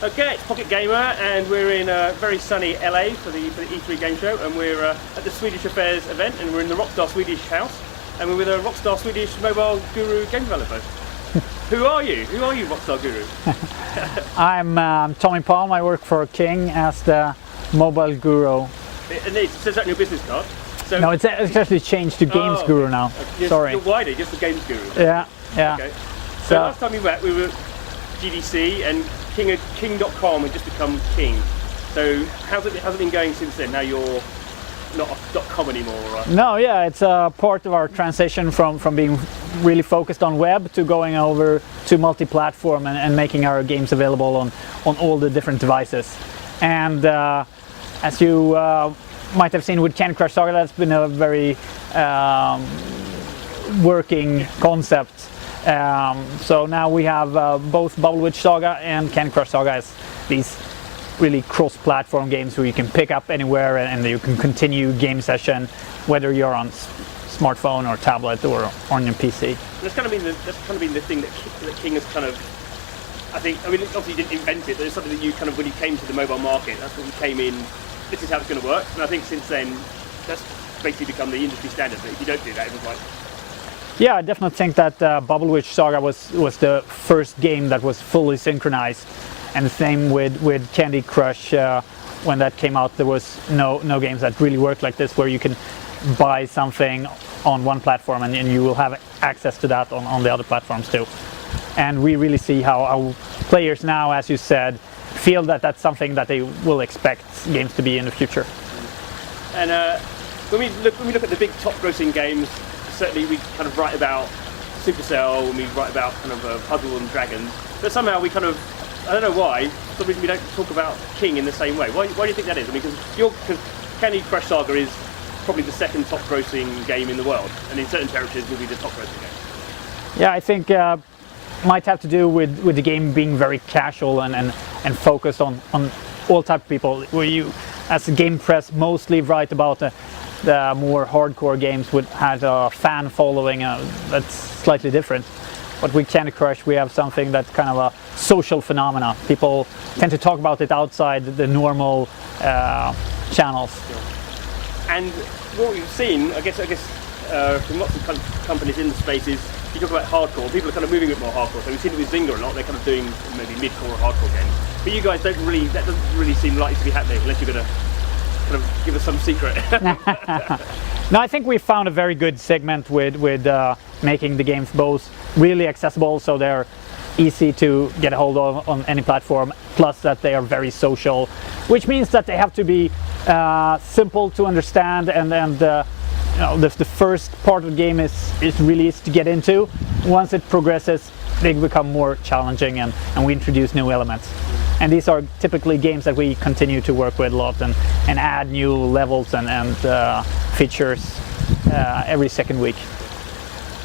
Okay, it's Pocket Gamer, and we're in very sunny LA for the E3 game show, and we're at the Swedish Affairs event, and we're in the Rockstar Swedish house, and we're with a Rockstar Swedish mobile guru game developer. Who are you? Who are you, Rockstar Guru? I'm Tommy Palm. I work for King as the mobile guru. And it says that on your business card. So no, it's actually changed to Games Guru now. Sorry. You're wider, just the Games Guru. Yeah. Okay. So last time we met, we were at GDC, and King.com had just become King. So how's it been going since then? Now you're not .com anymore, right? No, yeah, it's a part of our transition from being really focused on web to going over to multi-platform and making our games available on all the different devices. And as you might have seen with Candy Crush Saga, that's been a very working concept. So now we have both Bubble Witch Saga and Candy Crush Saga as these really cross-platform games where you can pick up anywhere and you can continue game session whether you're on smartphone or tablet or on your PC. That's kind of been the thing that King has kind of, I mean obviously you didn't invent it, but it's something that you kind of, when you came to the mobile market, that's when you came in, this is how it's going to work, and I think since then that's basically become the industry standard, but if you don't do that, everyone's like... Yeah, I definitely think that Bubble Witch Saga was the first game that was fully synchronized, and the same with Candy Crush. When that came out, there was no games that really worked like this, where you can buy something on one platform and you will have access to that on the other platforms too. And we really see how our players now, as you said, feel that that's something that they will expect games to be in the future. And when we look at the big top-grossing games, certainly we kind of write about Supercell, when we write about kind of Puzzle and Dragons, but somehow we kind of, I don't know why, for some reason we don't talk about King in the same way. Why do you think that is? I mean, because Candy Crush Saga is probably the second top-grossing game in the world, and in certain territories will be the top-grossing game. Yeah, I think might have to do with the game being very casual and focused on all type of people. Where you, as a game press, mostly write about the more hardcore games with had a fan following that's slightly different. But with Candy Crush we have something that's kind of a social phenomena. People tend to talk about it outside the normal channels. And what we've seen, I guess from lots of companies in the space is, you talk about hardcore, people are kind of moving a bit more hardcore. So we've seen it with Zynga a lot, they're kind of doing maybe mid-core or hardcore games. But you guys that doesn't really seem likely to be happening unless you're going to kind of give us some secret. No, I think we found a very good segment with making the games both really accessible, so they're easy to get a hold of on any platform, plus that they are very social, which means that they have to be simple to understand, and you know, the first part of the game is really easy to get into. Once it progresses, they become more challenging, and we introduce new elements. And these are typically games that we continue to work with a lot and add new levels and features every second week.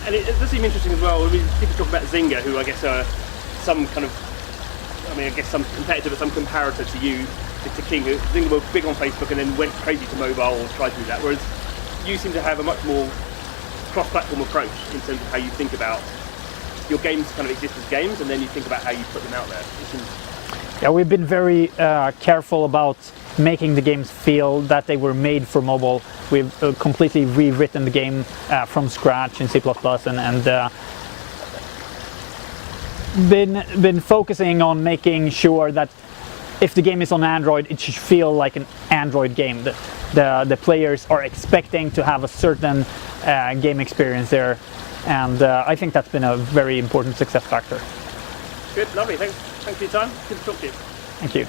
And it does seem interesting as well. I mean, people talk about Zynga, who I guess are some kind of, I mean, I guess some competitor, but some comparator to you, to King. Zynga were big on Facebook and then went crazy to mobile or tried to do that, whereas you seem to have a much more cross-platform approach in terms of how you think about your games kind of exist as games, and then you think about how you put them out there. Yeah, we've been very careful about making the games feel that they were made for mobile. We've completely rewritten the game from scratch in C++ and been focusing on making sure that if the game is on Android, it should feel like an Android game. The players are expecting to have a certain game experience there, and I think that's been a very important success factor. Good, lovely. Thanks for your time. Good to talk to you. Thank you.